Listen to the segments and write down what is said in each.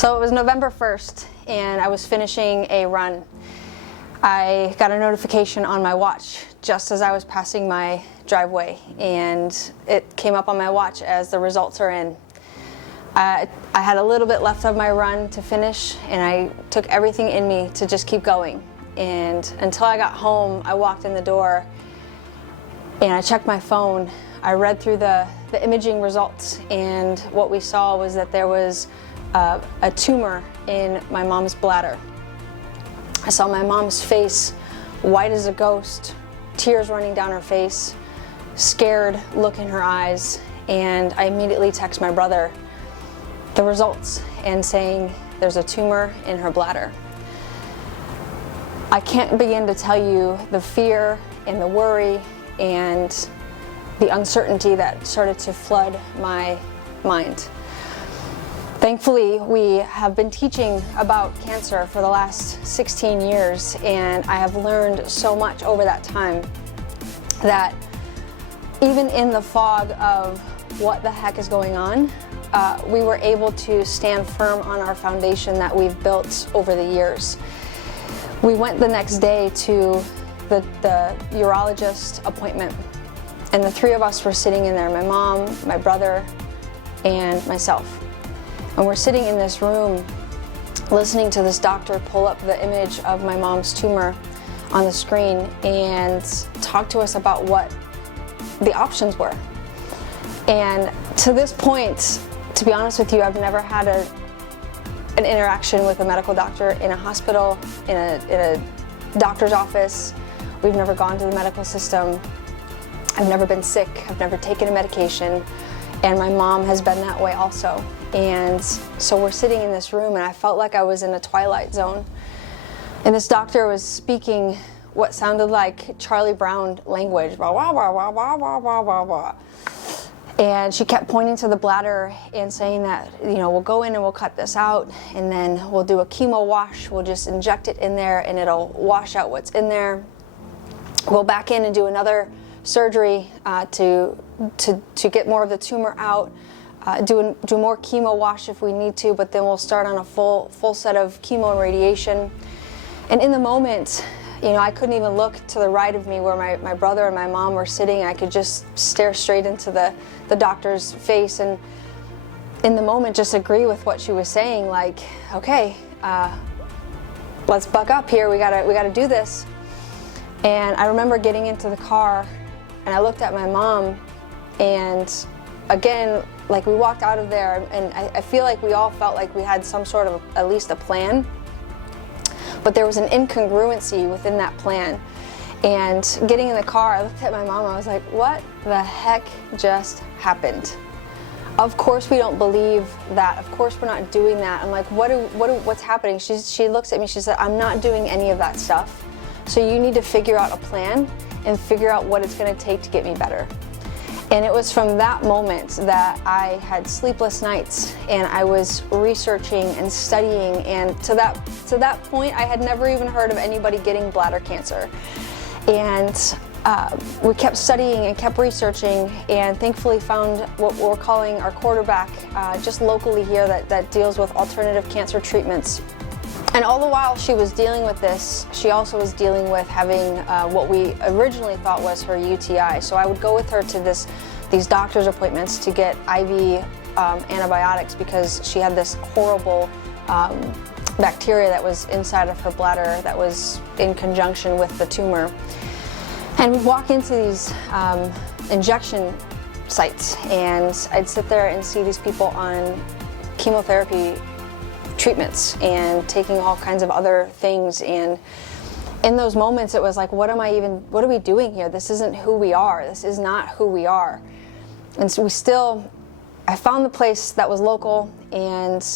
So it was November 1st, and I was finishing a run. I got a notification on my watch just as I was passing my driveway, and it came up on my watch as the results are in. I had a little bit left of my run to finish, and I took everything in me to just keep going. And until I got home, I walked in the door and I checked my phone. I read through the imaging results, and what we saw was that there was a tumor in my mom's bladder. I saw my mom's face white as a ghost, tears running down her face, scared look in her eyes, and I immediately text my brother the results and saying there's a tumor in her bladder. I can't begin to tell you the fear and the worry and the uncertainty that started to flood my mind. Thankfully, we have been teaching about cancer for the last 16 years, and I have learned so much over that time that even in the fog of what the heck is going on, we were able to stand firm on our foundation that we've built over the years. We went the next day to the urologist appointment, and the three of us were sitting in there, my mom, my brother, and myself. And we're sitting in this room listening to this doctor pull up the image of my mom's tumor on the screen and talk to us about what the options were. And to this point, to be honest with you, I've never had an interaction with a medical doctor in a hospital, in a doctor's office. We've never gone to the medical system. I've never been sick. I've never taken a medication. And my mom has been that way also. And so we're sitting in this room, and I felt like I was in a twilight zone. And this doctor was speaking what sounded like Charlie Brown language. Wah, wah, wah, wah, wah, wah, wah, wah, wah. And she kept pointing to the bladder and saying that, we'll go in and we'll cut this out, and then we'll do a chemo wash. We'll just inject it in there, and it'll wash out what's in there. We'll back in and do another surgery to get more of the tumor out. Do more chemo wash if we need to, but then we'll start on a full set of chemo and radiation. And in the moment, I couldn't even look to the right of me where my brother and my mom were sitting. I could just stare straight into the doctor's face, and in the moment just agree with what she was saying, like, okay, let's buck up here, we gotta do this. And I remember getting into the car, and I looked at my mom, and again, like, we walked out of there, and I feel like we all felt like we had some sort of at least a plan, but there was an incongruency within that plan. And getting in the car, I looked at my mom, I was like, what the heck just happened? Of course we don't believe that. Of course we're not doing that. I'm like, what's happening? She looks at me, she said, I'm not doing any of that stuff. So you need to figure out a plan and figure out what it's gonna take to get me better. And it was from that moment that I had sleepless nights, and I was researching and studying, and to that point I had never even heard of anybody getting bladder cancer. And we kept studying and kept researching, and thankfully found what we're calling our quarterback just locally here that deals with alternative cancer treatments. And all the while she was dealing with this, she also was dealing with having what we originally thought was her UTI. So I would go with her to these doctor's appointments to get IV antibiotics because she had this horrible bacteria that was inside of her bladder that was in conjunction with the tumor. And we'd walk into these injection sites, and I'd sit there and see these people on chemotherapy treatments and taking all kinds of other things, and in those moments it was like, what are we doing here? This isn't who we are. This is not who we are. And so I found the place that was local, and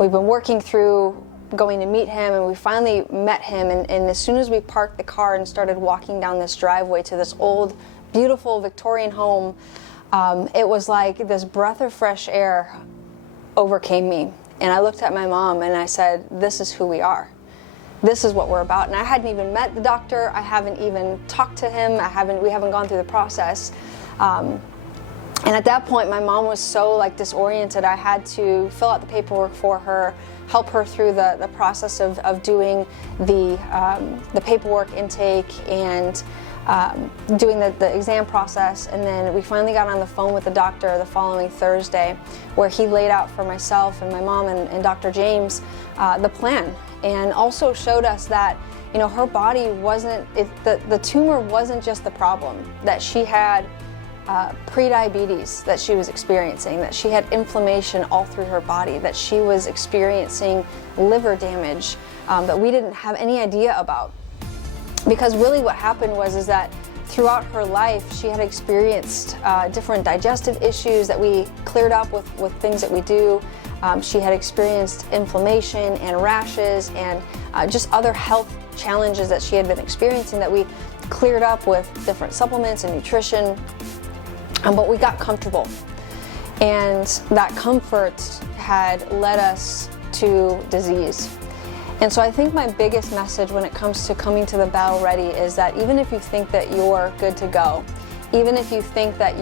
we've been working through going to meet him, and we finally met him, and as soon as we parked the car and started walking down this driveway to this old beautiful Victorian home, it was like this breath of fresh air overcame me. And I looked at my mom and I said, this is who we are. This is what we're about. And I hadn't even met the doctor. I haven't even talked to him. We haven't gone through the process. And at that point, my mom was so disoriented. I had to fill out the paperwork for her, help her through the process of doing the paperwork intake and doing the exam process. And then we finally got on the phone with the doctor the following Thursday, where he laid out for myself and my mom and Dr. James the plan, and also showed us that her body wasn't, the tumor wasn't just the problem, that she had pre-diabetes that she was experiencing, that she had inflammation all through her body, that she was experiencing liver damage that we didn't have any idea about. Because really what happened was that throughout her life she had experienced different digestive issues that we cleared up with things that we do. She had experienced inflammation and rashes and just other health challenges that she had been experiencing that we cleared up with different supplements and nutrition. But we got comfortable, and that comfort had led us to disease. And so I think my biggest message when it comes to coming to the battle ready is that even if you think that you're good to go, even if you think that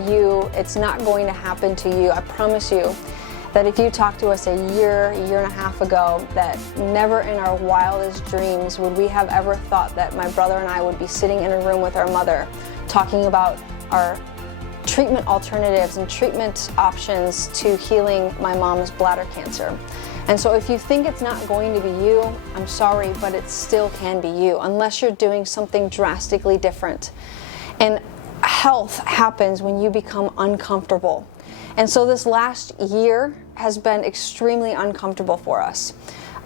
it's not going to happen to you, I promise you that if you talked to us a year and a half ago, that never in our wildest dreams would we have ever thought that my brother and I would be sitting in a room with our mother talking about our treatment alternatives and treatment options to healing my mom's bladder cancer. And so if you think it's not going to be you, I'm sorry, but it still can be you, unless you're doing something drastically different. And health happens when you become uncomfortable. And so this last year has been extremely uncomfortable for us.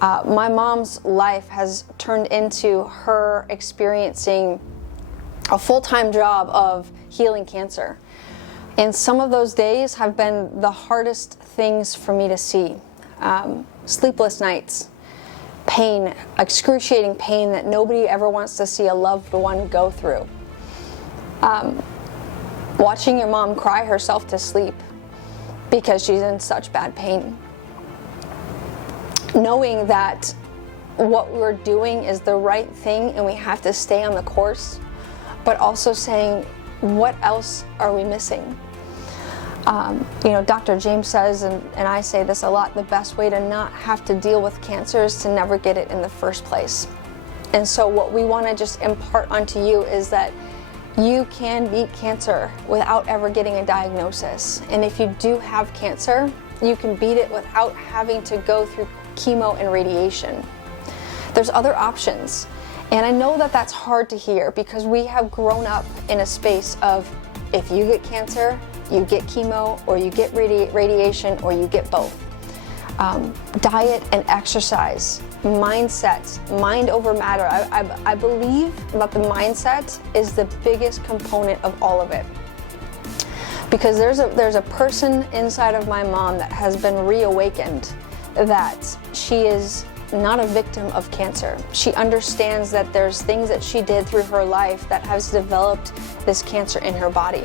My mom's life has turned into her experiencing a full-time job of healing cancer. And some of those days have been the hardest things for me to see. Sleepless nights, pain, excruciating pain that nobody ever wants to see a loved one go through. Watching your mom cry herself to sleep because she's in such bad pain. Knowing that what we're doing is the right thing and we have to stay on the course, but also saying, what else are we missing? Dr. James says, and I say this a lot, the best way to not have to deal with cancer is to never get it in the first place. And so what we want to just impart onto you is that you can beat cancer without ever getting a diagnosis. And if you do have cancer, you can beat it without having to go through chemo and radiation. There's other options. And I know that that's hard to hear because we have grown up in a space of, if you get cancer, you get chemo, or you get radiation, or you get both. Diet and exercise, mindset, mind over matter. I believe that the mindset is the biggest component of all of it. Because there's a person inside of my mom that has been reawakened, that she is not a victim of cancer. She understands that there's things that she did through her life that has developed this cancer in her body.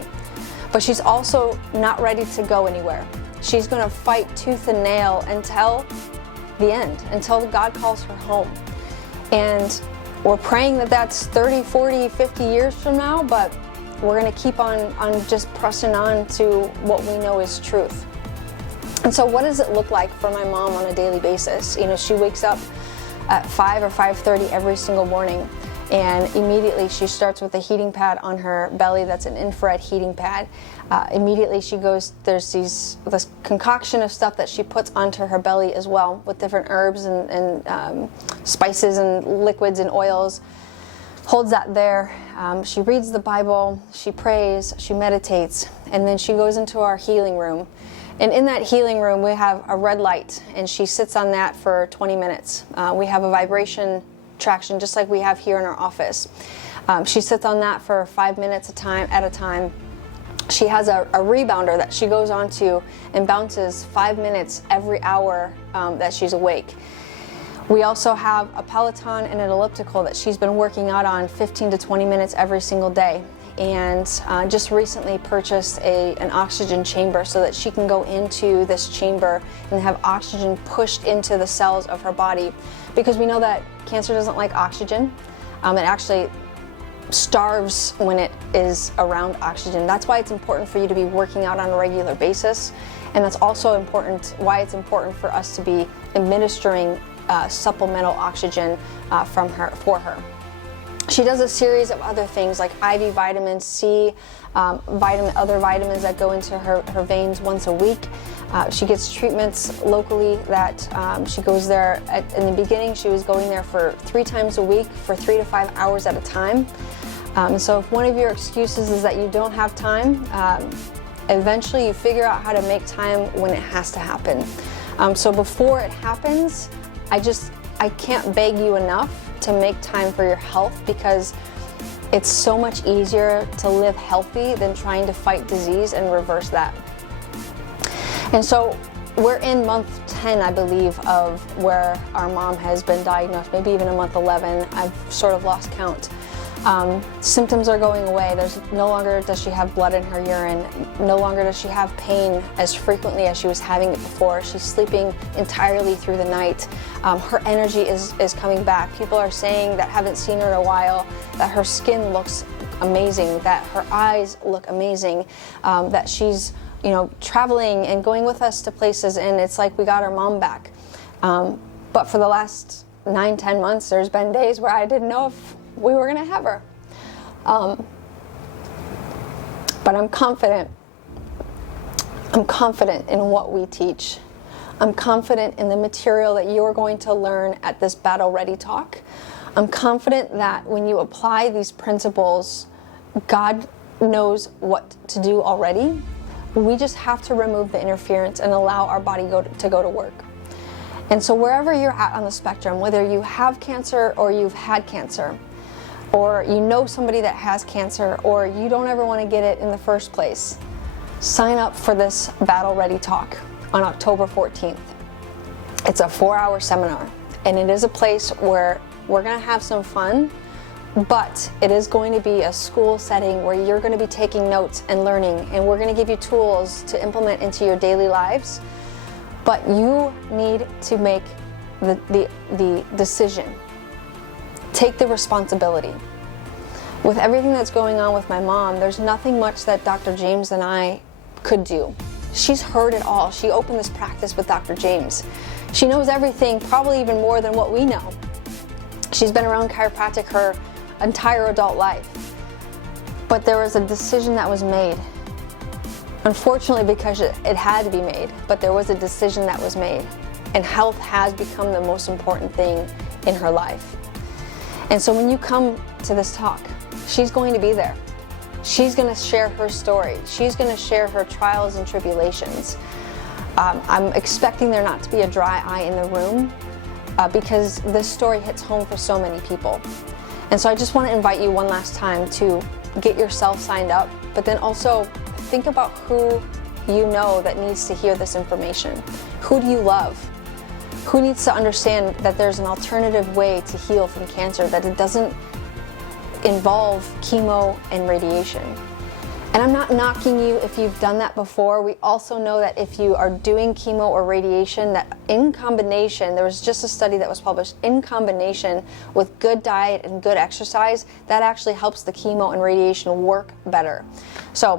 But she's also not ready to go anywhere. She's going to fight tooth and nail until the end, until God calls her home. And we're praying that that's 30, 40, 50 years from now, but we're going to keep on just pressing on to what we know is truth. And so what does it look like for my mom on a daily basis? She wakes up at 5 or 5:30 every single morning, and immediately she starts with a heating pad on her belly that's an infrared heating pad. Immediately she goes, there's this concoction of stuff that she puts onto her belly as well, with different herbs and spices and liquids and oils. Holds that there. She reads the Bible, she prays, she meditates, and then she goes into our healing room. And in that healing room, we have a red light, and she sits on that for 20 minutes. We have a vibration traction, just like we have here in our office. She sits on that for 5 minutes at a time. She has a rebounder that she goes onto and bounces 5 minutes every hour that she's awake. We also have a Peloton and an elliptical that she's been working out on 15 to 20 minutes every single day. And just recently purchased an oxygen chamber so that she can go into this chamber and have oxygen pushed into the cells of her body, because we know that cancer doesn't like oxygen. It actually starves when it is around oxygen. That's why it's important for you to be working out on a regular basis, and that's also why it's important for us to be administering supplemental oxygen for her. She does a series of other things like IV vitamin C, other vitamins that go into her veins once a week. She gets treatments locally that she goes there. In the beginning, she was going there for 3 times a week for 3 to 5 hours at a time. So if one of your excuses is that you don't have time, eventually you figure out how to make time when it has to happen. So before it happens, I can't beg you enough to make time for your health, because it's so much easier to live healthy than trying to fight disease and reverse that. And so we're in month 10, I believe, of where our mom has been diagnosed, maybe even in month 11. I've sort of lost count. Symptoms are going away. No longer does she have blood in her urine. No longer does she have pain as frequently as she was having it before. She's sleeping entirely through the night. Her energy is coming back. People are saying that haven't seen her in a while that her skin looks amazing, that her eyes look amazing, that she's traveling and going with us to places, and it's like we got our mom back. But for the last 9-10 months, there's been days where I didn't know if we were going to have her. But I'm confident. I'm confident in what we teach. I'm confident in the material that you're going to learn at this Battle Ready Talk. I'm confident that when you apply these principles, God knows what to do already. We just have to remove the interference and allow our body to go to work. And so wherever you're at on the spectrum, whether you have cancer or you've had cancer, or you know somebody that has cancer, or you don't ever want to get it in the first place, sign up for this Battle Ready Talk on October 14th. It's a 4-hour seminar, and it is a place where we're going to have some fun, but it is going to be a school setting where you're going to be taking notes and learning, and we're going to give you tools to implement into your daily lives. But you need to make the decision. Take the responsibility. With everything that's going on with my mom, there's nothing much that Dr. James and I could do. She's heard it all. She opened this practice with Dr. James. She knows everything, probably even more than what we know. She's been around chiropractic her entire adult life. But there was a decision that was made. Unfortunately, because it had to be made, but there was a decision that was made. And health has become the most important thing in her life. And so when you come to this talk, she's going to be there. She's going to share her story. She's going to share her trials and tribulations. I'm expecting there not to be a dry eye in the room because this story hits home for so many people. And so I just want to invite you one last time to get yourself signed up, but then also think about who you know that needs to hear this information. Who do you love? Who needs to understand that there's an alternative way to heal from cancer, that it doesn't involve chemo and radiation? And I'm not knocking you if you've done that before. We also know that if you are doing chemo or radiation, that in combination, there was just a study that was published, in combination with good diet and good exercise, that actually helps the chemo and radiation work better. So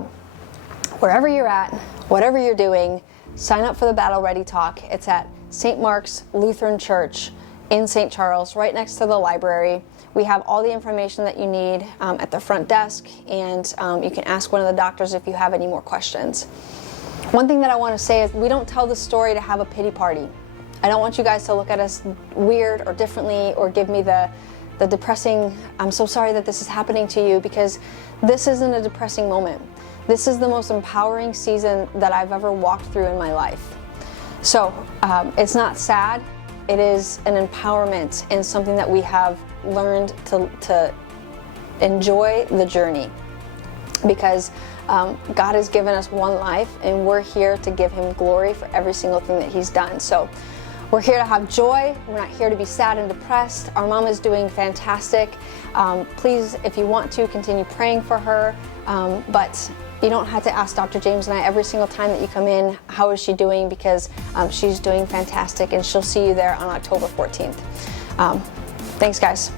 wherever you're at, whatever you're doing, sign up for the Battle Ready Talk. It's at St. Mark's Lutheran Church in St. Charles, right next to the library. We have all the information that you need at the front desk, and you can ask one of the doctors if you have any more questions. One thing that I want to say is we don't tell the story to have a pity party. I don't want you guys to look at us weird or differently or give me the depressing, I'm so sorry that this is happening to you, because this isn't a depressing moment. This is the most empowering season that I've ever walked through in my life. So it's not sad, it is an empowerment and something that we have learned to enjoy the journey, because God has given us one life and we're here to give Him glory for every single thing that He's done. So we're here to have joy. We're not here to be sad and depressed. Our mom is doing fantastic. Please, if you want to, continue praying for her, but you don't have to ask Dr. James and I every single time that you come in, how is she doing, because she's doing fantastic, and she'll see you there on October 14th. Thanks, guys.